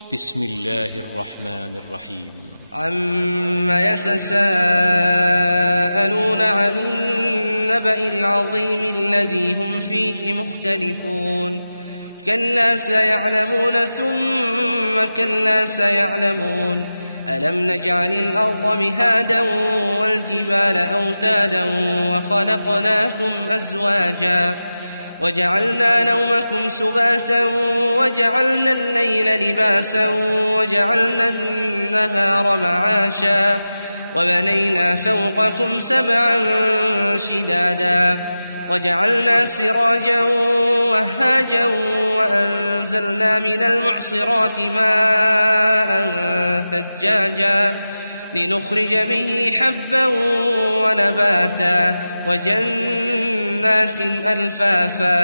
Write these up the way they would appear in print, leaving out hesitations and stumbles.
बिस्मिल्लाहिर्रहमानिर्रहीम। अम्मा यतसाअलून अनिन नबइल अज़ीम अल्लज़ी हुम फ़ीहि मुख्तलिफ़ून कल्ला सयअलमून सुम्मा कल्ला सयअलमून अलम नजअलिल अर्ज़ मिहादन वल जिबाल औतादन व खलक़नाकुम अज़वाजा वजअलना नौमकुम सुबातन वजअलना अल-लैल लिबासन वजअलना अन-नहार मआशा वबनैना फौक़कुम सबअन शिदादा वजअलना सिराजन वहाजन वअंज़लना मिनल मुअस्सिराति माअन थज्जाजा लिनुख़रिज बिही हब्बन वनबाता वजन्नातिन अल्फ़ाफ़ा।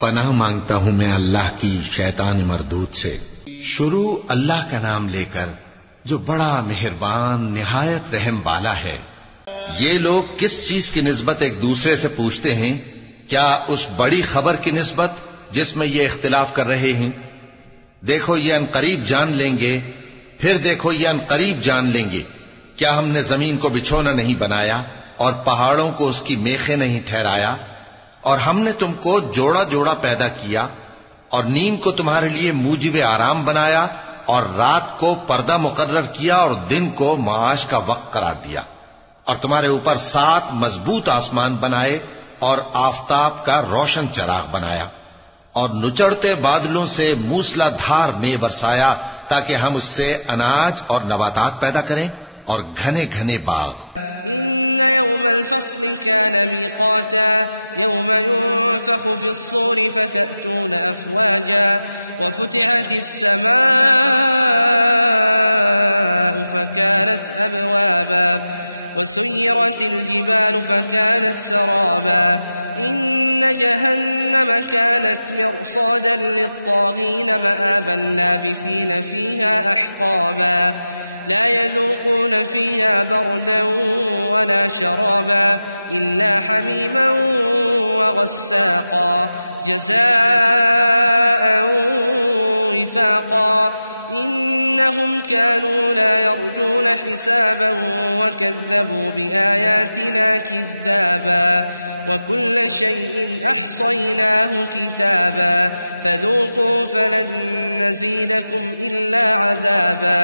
पनाह मांगता हूँ मैं अल्लाह की शैतान मरदूद से। शुरू अल्लाह का नाम लेकर जो बड़ा मेहरबान निहायत रहम वाला है। ये लोग किस चीज की निस्बत एक दूसरे से पूछते हैं? क्या उस बड़ी खबर की निस्बत जिसमें ये इख्तिलाफ कर रहे हैं? देखो ये अनकरीब जान लेंगे, फिर देखो ये अनकरीब जान लेंगे। क्या हमने जमीन को बिछौना नहीं बनाया और पहाड़ों को उसकी मेखें नहीं ठहराया? और हमने तुमको जोड़ा जोड़ा पैदा किया और नींद को तुम्हारे लिए मूजिब आराम बनाया और रात को पर्दा मुकर्रर किया और दिन को माश का वक्त करार दिया और तुम्हारे ऊपर 7 मजबूत आसमान बनाए और आफताब का रोशन चराग बनाया और नुचड़ते बादलों से मूसलाधार में बरसाया ताकि हम उससे अनाज और नबातात पैदा करें और घने घने बाग। इन्न यौमल फ़स्ल कान मीक़ाता यौम युन्फ़ख़ु फ़िस्सूरि फ़तअतून अफ़वाजा वफ़ुतिहतिस समाअु फ़कानत अबवाबा वसुय्यरतिल जिबालु फ़कानत सराबा इन्न जहन्नम कानत मिरसादन लित्ताग़ीन मआबन लाबिथीन फ़ीहा अहक़ाबा ला यज़ूक़ून फ़ीहा बरदन वला शराबा इल्ला हमीमन वग़स्साक़ा जज़ाअन विफ़ाक़ा इन्नहुम कानू ला यरजून हिसाबा वकज़्ज़बू बिआयातिना किज़्ज़ाबा वकुल्ल शैइन अहसयनाहु किताबा फज़ूक़ू फलन नज़ीदकुम इल्ला अज़ाबा।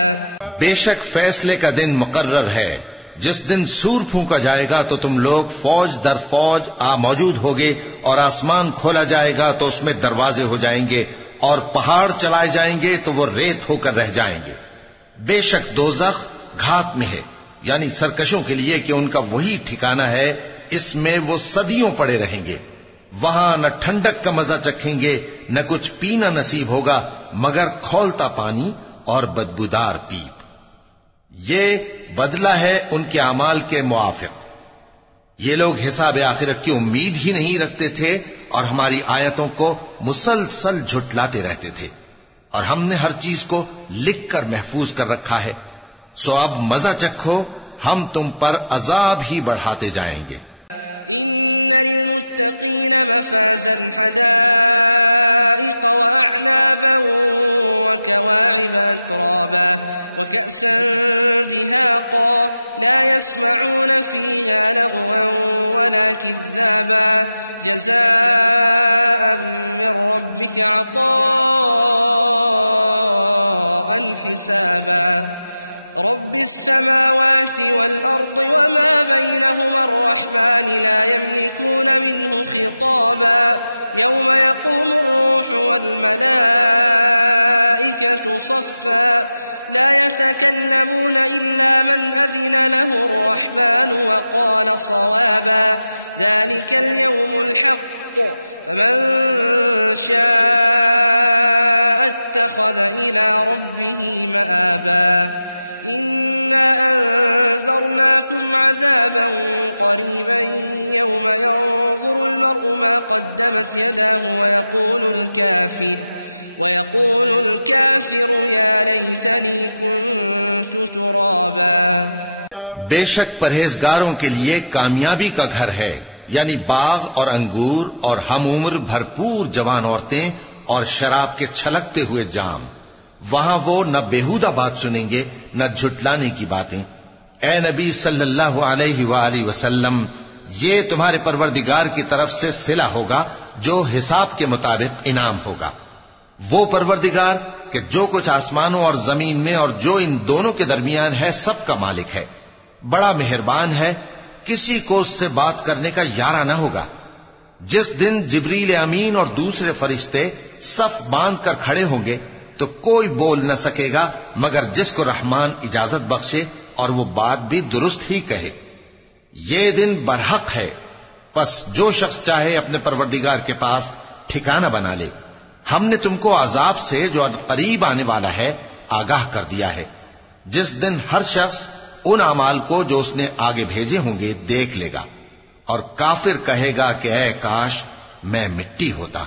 बेशक फैसले का दिन मुकर्रर है। जिस दिन सूर फूंका जाएगा तो तुम लोग फौज दर फौज मौजूद होगे और आसमान खोला जाएगा तो उसमें दरवाजे हो जाएंगे और पहाड़ चलाए जाएंगे तो वो रेत होकर रह जाएंगे। बेशक दोज़ख घात में है, यानी सरकशों के लिए कि उनका वही ठिकाना है, इसमें वो सदियों पड़े रहेंगे। वहां न ठंडक का मजा चखेंगे न कुछ पीना नसीब होगा मगर खौलता पानी और बदबूदार पीप। ये बदला है उनके अमाल के मुआफिक। ये लोग हिसाब आखिरत की उम्मीद ही नहीं रखते थे और हमारी आयतों को मुसलसल झुटलाते रहते थे और हमने हर चीज को लिख कर महफूज कर रखा है। सो अब मजा चखो, हम तुम पर अजाब ही बढ़ाते जाएंगे। इन्न लिल्मुत्तक़ीन मफ़ाज़न हदाइक़ व अअनाबन व कवाइब अतराबा व कअसन दिहाक़ा ला यस्मऊन फ़ीहा लग़वन वला किज़्ज़ाबा जज़ाअन मिन रब्बिक अताअन हिसाबा रब्बिस समावाति वल अर्द वमा बैनहुमा अर्रहमान ला यमलिकून मिन्हु खिताबा यौम यक़ूमु अर्रूहु वल मलाइकतु सफ़्फ़ा ला यतकल्लमून इल्ला मन अज़िन लहु अर्रहमान व क़ाल सवाबा ज़ालिकल यौमुल हक़्क़ फमन शाअ इत्तख़ज़ इला रब्बिही मआबा इन्ना अंज़रनाकुम अज़ाबन क़रीबन यौम यंज़ुरुल मर्'ु मा क़द्दमत यदाहु वयक़ूलुल काफ़िरु या लैतनी कुन्तु तुराबा। बेशक परहेजगारों के लिए कामयाबी का घर है, यानी बाग और अंगूर और हम उम्र भरपूर जवान औरतें और शराब के छलकते हुए जाम। वहां वो न बेहुदा बात सुनेंगे न झुटलाने की बातें। ए नबी सल्लल्लाहु अलैहि वसल्लम, ये तुम्हारे परवरदिगार की तरफ से सिला होगा जो हिसाब के मुताबिक इनाम होगा। वो परवरदिगार कि जो कुछ आसमानों और जमीन में और जो इन दोनों के दरमियान है सबका मालिक है, बड़ा मेहरबान है, किसी को उससे बात करने का यारा न होगा। जिस दिन जिब्रील अमीन और दूसरे फरिश्ते सफ बांध कर खड़े होंगे तो कोई बोल न सकेगा मगर जिसको रहमान इजाजत बख्शे और वो बात भी दुरुस्त ही कहे। ये दिन बरहक है, बस जो शख्स चाहे अपने परवरदिगार के पास ठिकाना बना ले। हमने तुमको अजाब से जो करीब आने वाला है आगाह कर दिया है, जिस दिन हर शख्स उन अमाल को जो उसने आगे भेजे होंगे देख लेगा और काफिर कहेगा कि ऐ काश मैं मिट्टी होता।